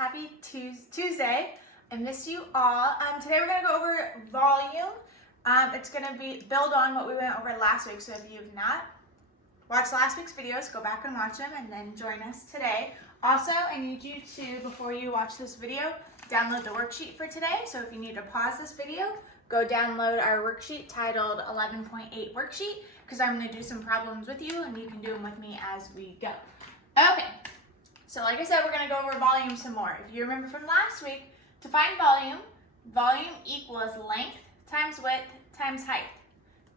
Happy Tuesday. I miss you all. Today we're going to go over volume. It's going to be build on what we went over last week. So if you've not watched last week's videos, go back and watch them and then join us today. Also, I need you to, before you watch this video, download the worksheet for today. So if you need to pause this video, go download our worksheet titled 11.8 worksheet, because I'm going to do some problems with you and you can do them with me as we go. Okay, so like I said, we're going to go over volume some more. If you remember from last week, to find volume, volume equals length times width times height.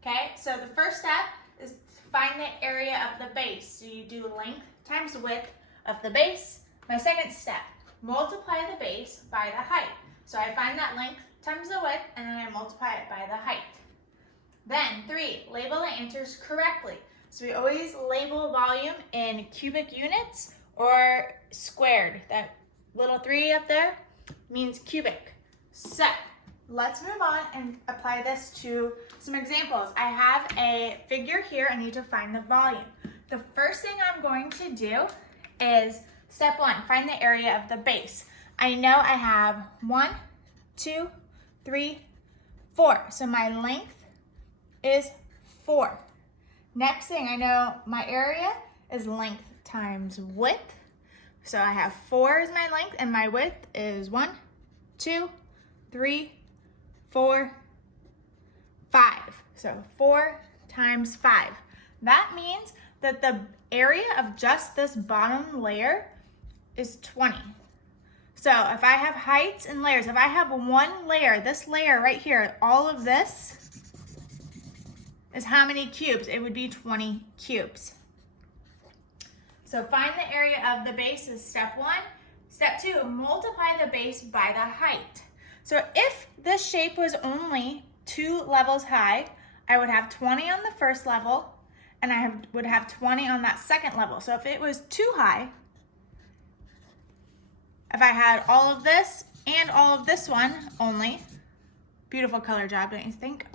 Okay, so the first step is to find the area of the base. So you do length times width of the base. My second step, multiply the base by the height. So I find that length times the width and then I multiply it by the height. Then 3, label the answers correctly. So we always label volume in cubic units or squared. That little 3 up there means cubic. So let's move on and apply this to some examples. I have a figure here. I need to find the volume. The first thing I'm going to do is step 1, find the area of the base. I know I have 1, 2, 3, 4. So my length is 4. Next thing, I know my area is length times width. So I have 4 is my length and my width is 1, 2, 3, 4, 5. So 4 times 5. That means that the area of just this bottom layer is 20. So if I have heights and layers, if I have one layer, this layer right here, all of this is how many cubes? It would be 20 cubes. So find the area of the base is step 1. Step 2, multiply the base by the height. So if this shape was only 2 levels high, I would have 20 on the first level and I would have 20 on that second level. So if it was too high, if I had all of this and all of this one only, beautiful color job, don't you think?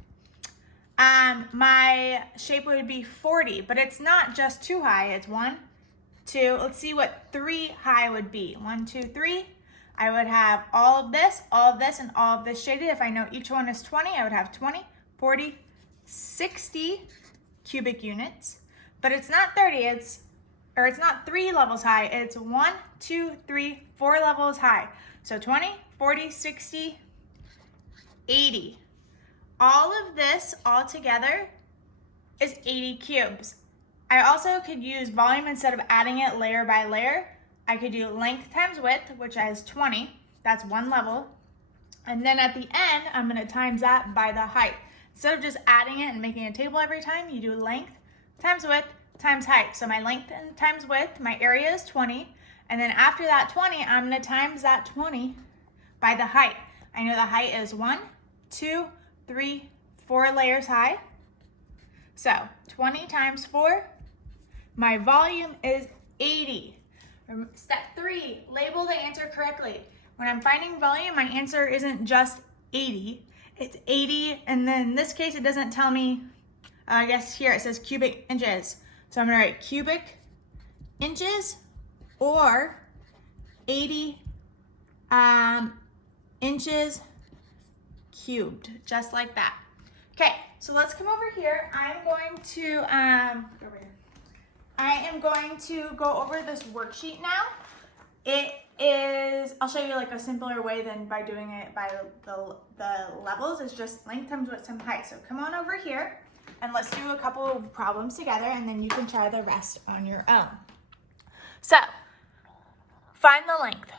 My shape would be 40, but it's not just too high. It's 1, 2, let's see what 3 high would be. 1, 2, 3. I would have all of this, and all of this shaded. If I know each one is 20, I would have 20, 40, 60 cubic units. But it's not 30, it's not 3 levels high. It's 1, 2, 3, 4 levels high. So 20, 40, 60, 80. All of this all together is 80 cubes. I also could use volume instead of adding it layer by layer. I could do length times width, which is 20. That's one level. And then at the end, I'm going to times that by the height. Instead of just adding it and making a table every time, you do length times width times height. So my length times width, my area is 20. And then after that 20, I'm going to times that 20 by the height. I know the height is 1, 2, 3, 4 layers high. So 20 times 4, my volume is 80. Step 3, label the answer correctly. When I'm finding volume, my answer isn't just 80, it's 80, and then in this case, it doesn't tell me, I guess here it says cubic inches. So I'm gonna write cubic inches or 80 inches cubed, just like that. Okay, so let's come over here. I am going to go over this worksheet now. It is, I'll show you like a simpler way than by doing it by the levels. It's just length times width times height. So come on over here and let's do a couple of problems together and then you can try the rest on your own. So find the length,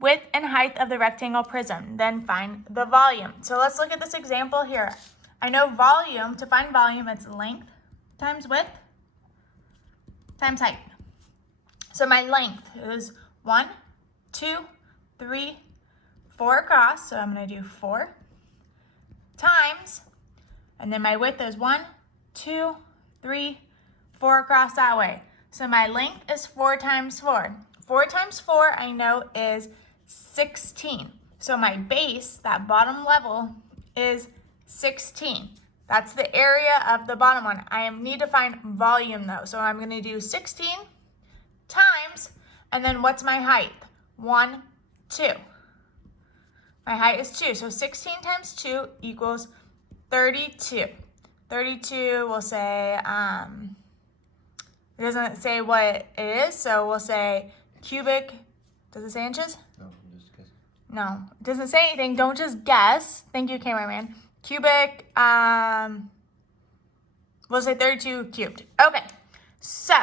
width, and height of the rectangle prism, then find the volume. So let's look at this example here. I know volume, to find volume, it's length times width times height. So my length is 1, 2, 3, 4 across, so I'm going to do 4 times, and then my width is 1, 2, 3, 4 across that way. So my length is 4 times 4. 4 times 4 I know is 16. So my base, that bottom level, is 16. That's the area of the bottom one. I need to find volume though. So I'm going to do 16 times, and then what's my height? 1, 2. My height is 2, so 16 times 2 equals 32. 32, we'll say, it doesn't say what it is, so we'll say cubic, does it say inches? No, I'm just guessing. No, it doesn't say anything, don't just guess. Thank you, cameraman. Cubic, we'll say 32 cubed. Okay, so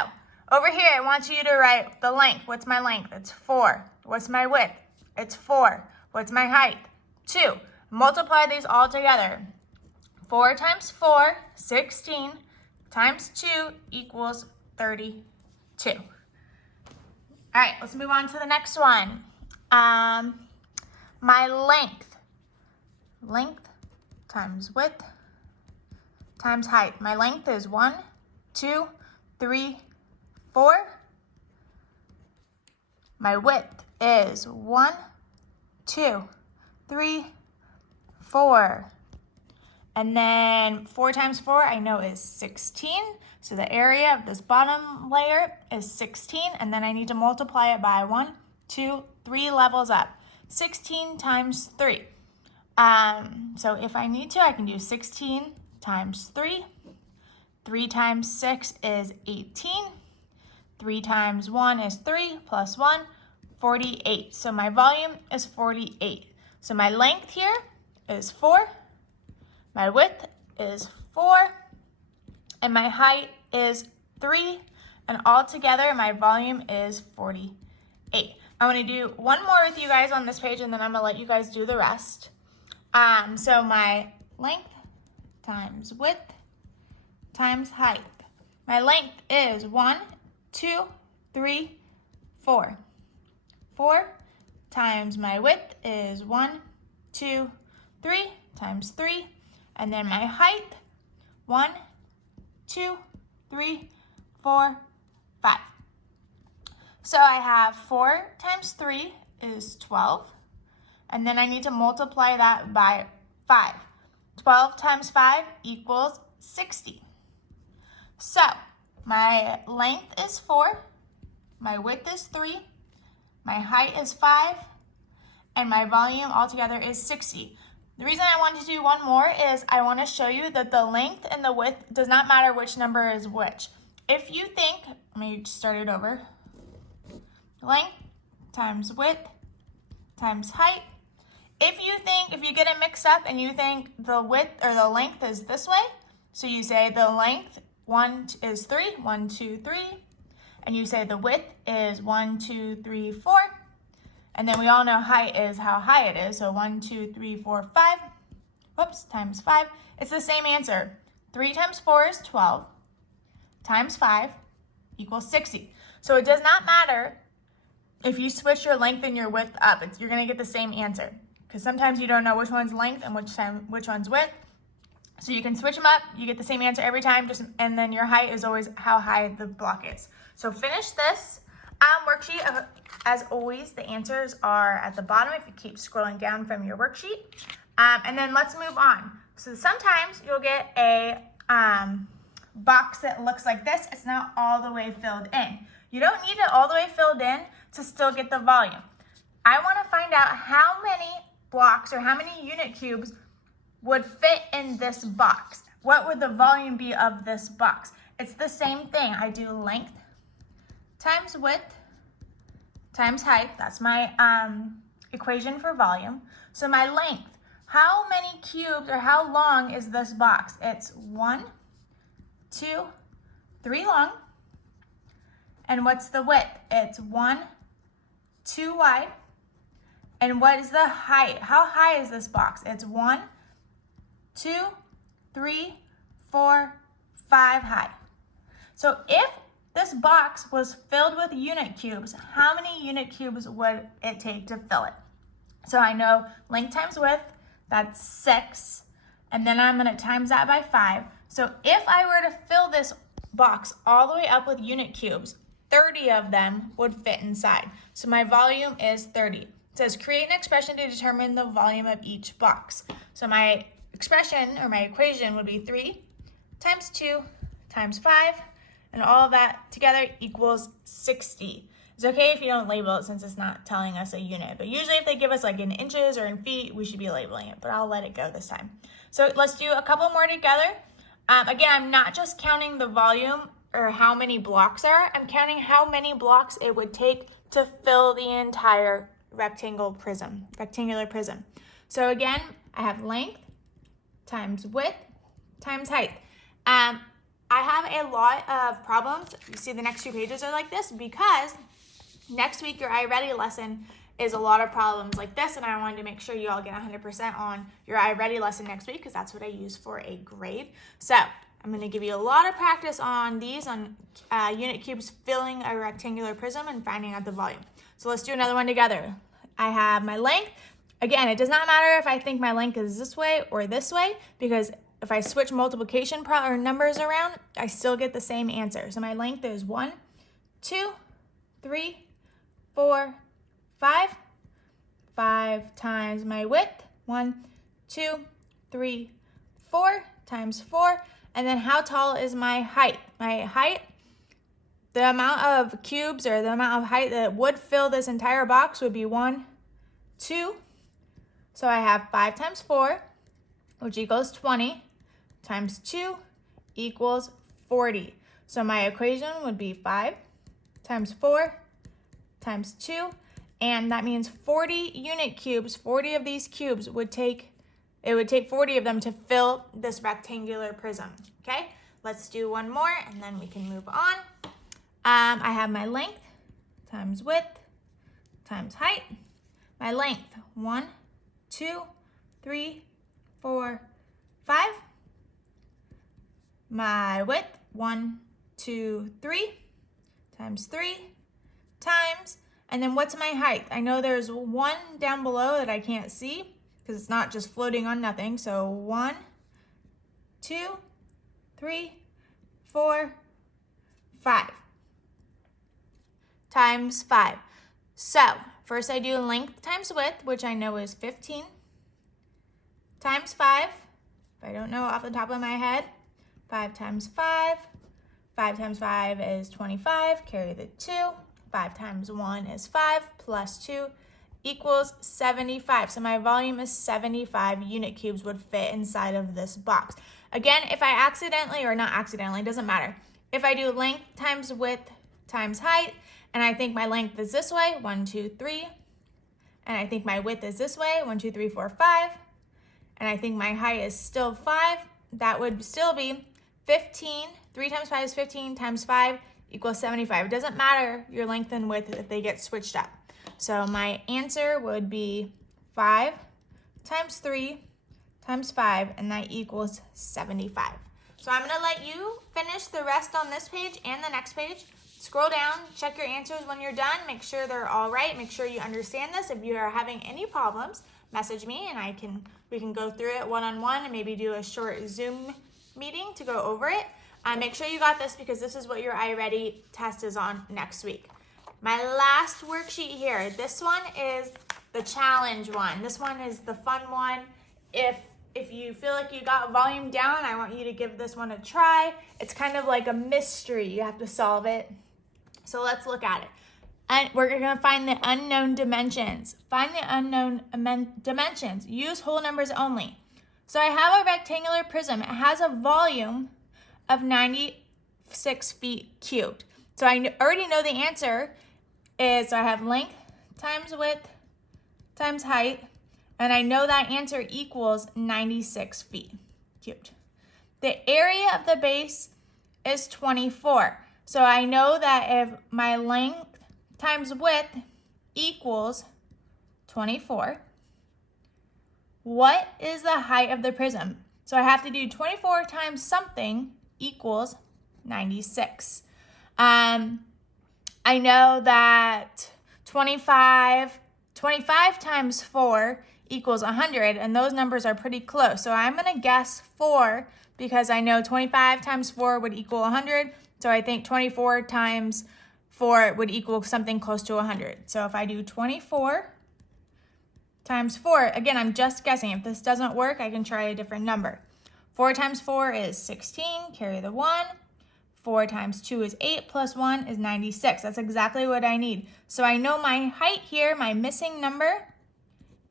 over here, I want you to write the length. What's my length? It's 4. What's my width? It's 4. What's my height? 2. Multiply these all together. 4 times 4, 16, times 2 equals 32. All right, let's move on to the next one. My length. Length times width times height. My length is 1, 2, 3, 4. My width is 1, 2, 3, 4. And then 4 times 4 I know is 16. So the area of this bottom layer is 16. And then I need to multiply it by 1, 2, 3 levels up. 16 times 3. So if I need to, I can do 16 times 3. 3 times 6 is 18. 3 times 1 is 3 plus 1, 48. So my volume is 48. So my length here is 4. My width is 4. And my height is 3. And all together, my volume is 48. I'm going to do one more with you guys on this page, and then I'm going to let you guys do the rest. So my length times width times height. My length is 1, 2, 3, 4. 4 times my width is 1, 2, 3 times 3. And then my height, 1, 2, 3, 4, 5. So I have 4 times 3 is 12. And then I need to multiply that by 5. 12 times 5 equals 60. So my length is 4, my width is 3, my height is 5, and my volume altogether is 60. The reason I want to do one more is I want to show you that the length and the width does not matter which number is which. If you think, let me start it over. Length times width times height. If you get it mixed up and you think the width or the length is this way, so you say the length 1 is 3, 1, 2, 3, and you say the width is 1, 2, 3, 4, and then we all know height is how high it is, so 1, 2, 3, 4, 5, whoops, times 5. It's the same answer. 3 times 4 is 12, times 5 equals 60. So it does not matter if you switch your length and your width up, you're gonna get the same answer. Because sometimes you don't know which one's length and which one's width. So you can switch them up, you get the same answer every time, and then your height is always how high the block is. So finish this worksheet. As always, the answers are at the bottom if you keep scrolling down from your worksheet. And then let's move on. So sometimes you'll get a box that looks like this. It's not all the way filled in. You don't need it all the way filled in to still get the volume. I want to find out how many blocks or how many unit cubes would fit in this box. What would the volume be of this box? It's the same thing. I do length times width times height. That's my equation for volume. So my length, how many cubes or how long is this box? It's 1, 2, 3 long. And what's the width? It's 1, 2 wide. And what is the height? How high is this box? It's 1, 2, 3, 4, 5 high. So if this box was filled with unit cubes, how many unit cubes would it take to fill it? So I know length times width, that's 6. And then I'm going to times that by 5. So if I were to fill this box all the way up with unit cubes, 30 of them would fit inside. So my volume is 30. It says create an expression to determine the volume of each box. So my expression or my equation would be 3 times 2 times 5, and all of that together equals 60. It's okay if you don't label it since it's not telling us a unit, but usually if they give us like in inches or in feet, we should be labeling it, but I'll let it go this time. So let's do a couple more together. Again, I'm not just counting the volume or how many blocks are, I'm counting how many blocks it would take to fill the entire rectangular prism. So again, I have length times width times height. I have a lot of problems. You see the next 2 pages are like this because next week your iReady lesson is a lot of problems like this, and I wanted to make sure you all get 100% on your iReady lesson next week because that's what I use for a grade. So I'm going to give you a lot of practice on these, on unit cubes filling a rectangular prism and finding out the volume. So let's do another one together. I have my length. Again, it does not matter if I think my length is this way or this way, because if I switch multiplication or numbers around, I still get the same answer. So my length is 1, 2, 3, 4, 5. 5 times my width, 1, 2, 3, 4 times 4. And then how tall is my height? My height, the amount of cubes or the amount of height that would fill this entire box would be 1, 2. So I have 5 times 4, which equals 20, times 2 equals 40. So my equation would be 5 times 4 times 2, and that means 40 unit cubes, 40 of these cubes would take 40 of them to fill this rectangular prism, okay? Let's do one more and then we can move on. I have my length times width times height. My length, 1, 2, 3, 4, 5. My width, 1, 2, 3 times 3 times, and then what's my height? I know there's 1 down below that I can't see because it's not just floating on nothing. So 1, 2, 3, 4, 5 times 5. So first I do length times width, which I know is 15, times 5. If I don't know off the top of my head, 5 times 5. 5 times 5 is 25, carry the 2. 5 times 1 is 5, plus 2 equals 75. So my volume is 75 unit cubes would fit inside of this box. Again, if I accidentally, or not accidentally, it doesn't matter. If I do length times width times height, and I think my length is this way, 1, 2, 3, and I think my width is this way, 1, 2, 3, 4, 5, and I think my height is still 5, that would still be 15. 3 times 5 is 15, times 5 equals 75. It doesn't matter your length and width if they get switched up. So my answer would be 5 times 3 times 5, and that equals 75. So I'm gonna let you finish the rest on this page and the next page. Scroll down, check your answers when you're done, make sure they're all right, make sure you understand this. If you are having any problems, message me and we can go through it one-on-one and maybe do a short Zoom meeting to go over it. Make sure you got this because this is what your iReady test is on next week. My last worksheet here, this one is the challenge one. This one is the fun one. If you feel like you got volume down, I want you to give this one a try. It's kind of like a mystery. You have to solve it. So let's look at it. And we're gonna find the unknown dimensions. Find the unknown dimensions. Use whole numbers only. So I have a rectangular prism. It has a volume of 96 feet cubed. So I already know the answer is, so I have length times width times height, and I know that answer equals 96 feet cubed. The area of the base is 24. So I know that if my length times width equals 24, what is the height of the prism? So I have to do 24 times something equals 96. I know that 25 times 4 equals 100, and those numbers are pretty close. So I'm gonna guess 4 because I know 25 times 4 would equal 100. So I think 24 times 4 would equal something close to 100. So if I do 24 times 4, again, I'm just guessing. If this doesn't work, I can try a different number. 4 times 4 is 16, carry the 1. 4 times 2 is 8, plus 1 is 96. That's exactly what I need. So I know my height here, my missing number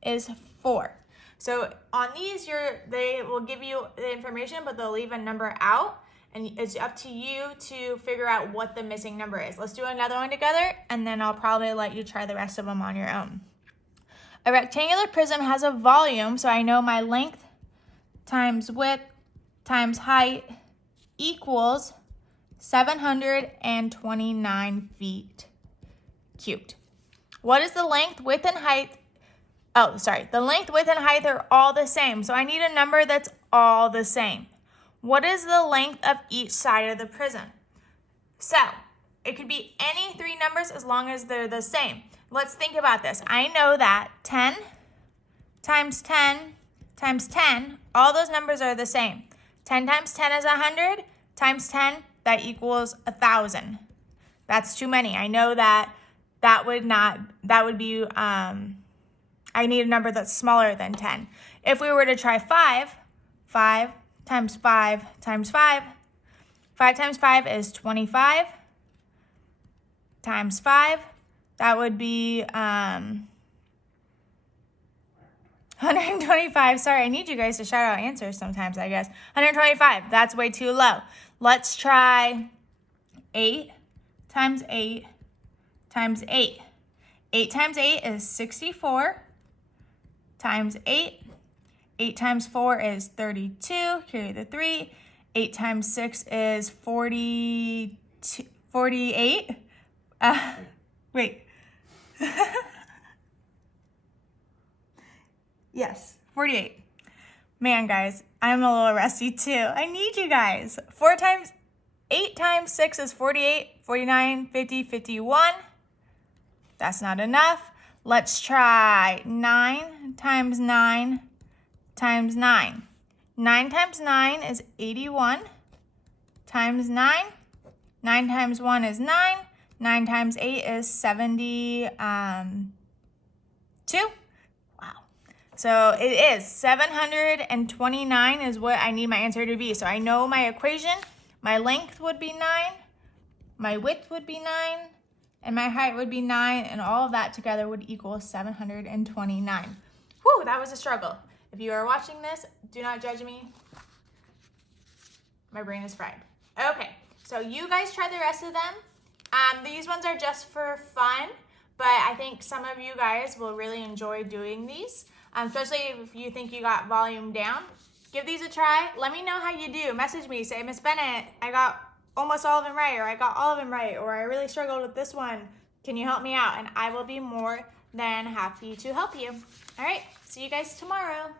is 4. So on these, they will give you the information, but they'll leave a number out. And it's up to you to figure out what the missing number is. Let's do another one together, and then I'll probably let you try the rest of them on your own. A rectangular prism has a volume, so I know my length times width times height equals 729 feet cubed. What is the length, width, and height? Oh, sorry. The length, width, and height are all the same, so I need a number that's all the same. What is the length of each side of the prism? So it could be any 3 numbers as long as they're the same. Let's think about this. I know that 10 times 10 times 10, all those numbers are the same. 10 times 10 is 100, times 10, that equals 1,000. That's too many. I know that would be, I need a number that's smaller than 10. If we were to try 5 times 5 times 5. 5 times 5 is 25 times 5. That would be 125. Sorry, I need you guys to shout out answers sometimes, I guess. 125. That's way too low. Let's try 8 times 8 times 8. 8 times 8 is 64 times 8. 8 times 4 is 32, carry the 3. 8 times 6 is 48. Wait. Yes, 48. Man, guys, I'm a little rusty too. I need you guys. 8 times 6 is 48, 49, 50, 51. That's not enough. Let's try 9 times 9 times 9. 9 times 9 is 81 times 9. 9 times 1 is 9. 9 times 8 is 72. Wow. So it is 729 is what I need my answer to be. So I know my equation. My length would be 9. My width would be 9. And my height would be 9. And all of that together would equal 729. Whew, that was a struggle. If you are watching this, do not judge me. My brain is fried. Okay, so you guys try the rest of them. These ones are just for fun, but I think some of you guys will really enjoy doing these, especially if you think you got volume down. Give these a try. Let me know how you do. Message me, say, Miss Bennett, I got almost all of them right, or I got all of them right, or I really struggled with this one. Can you help me out? And I will be more than happy to help you. All right, see you guys tomorrow.